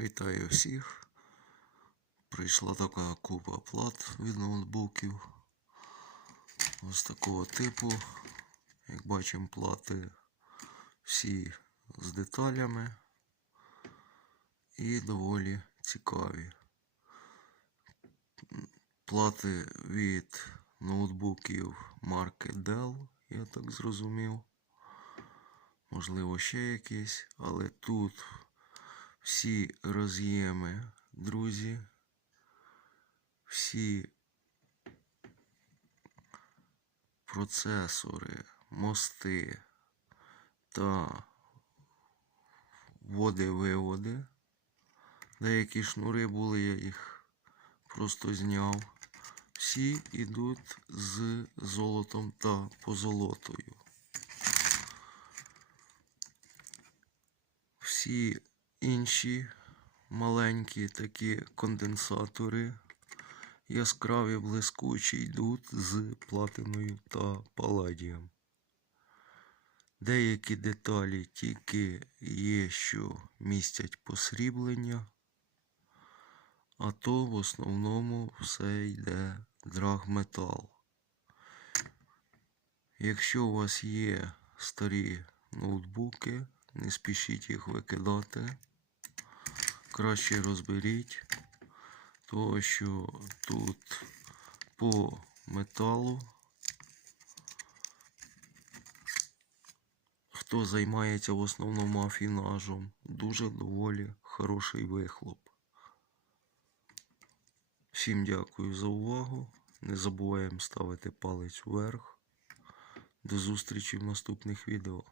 Вітаю всіх. Прийшла така купа плат від ноутбуків. Ось такого типу. Як бачимо, плати всі з деталями і доволі цікаві. Плати від ноутбуків марки Dell, я так зрозумів. Можливо, ще якісь, але тут всі роз'єми, друзі, всі процесори, мости та вводи-виводи. Деякі шнури були, я їх просто зняв. Всі йдуть з золотом та позолотою. Всі інші маленькі такі конденсатори яскраві блискучі йдуть з платиною та паладієм. Деякі деталі тільки є, що містять посріблення, а то в основному все йде драгметал. Якщо у вас є старі ноутбуки, не спішіть їх викидати. Краще розберіть, тому що тут по металу, хто займається в основному афінажем, дуже доволі хороший вихлоп. Всім дякую за увагу. Не забуваємо ставити палець вверх. До зустрічі в наступних відео.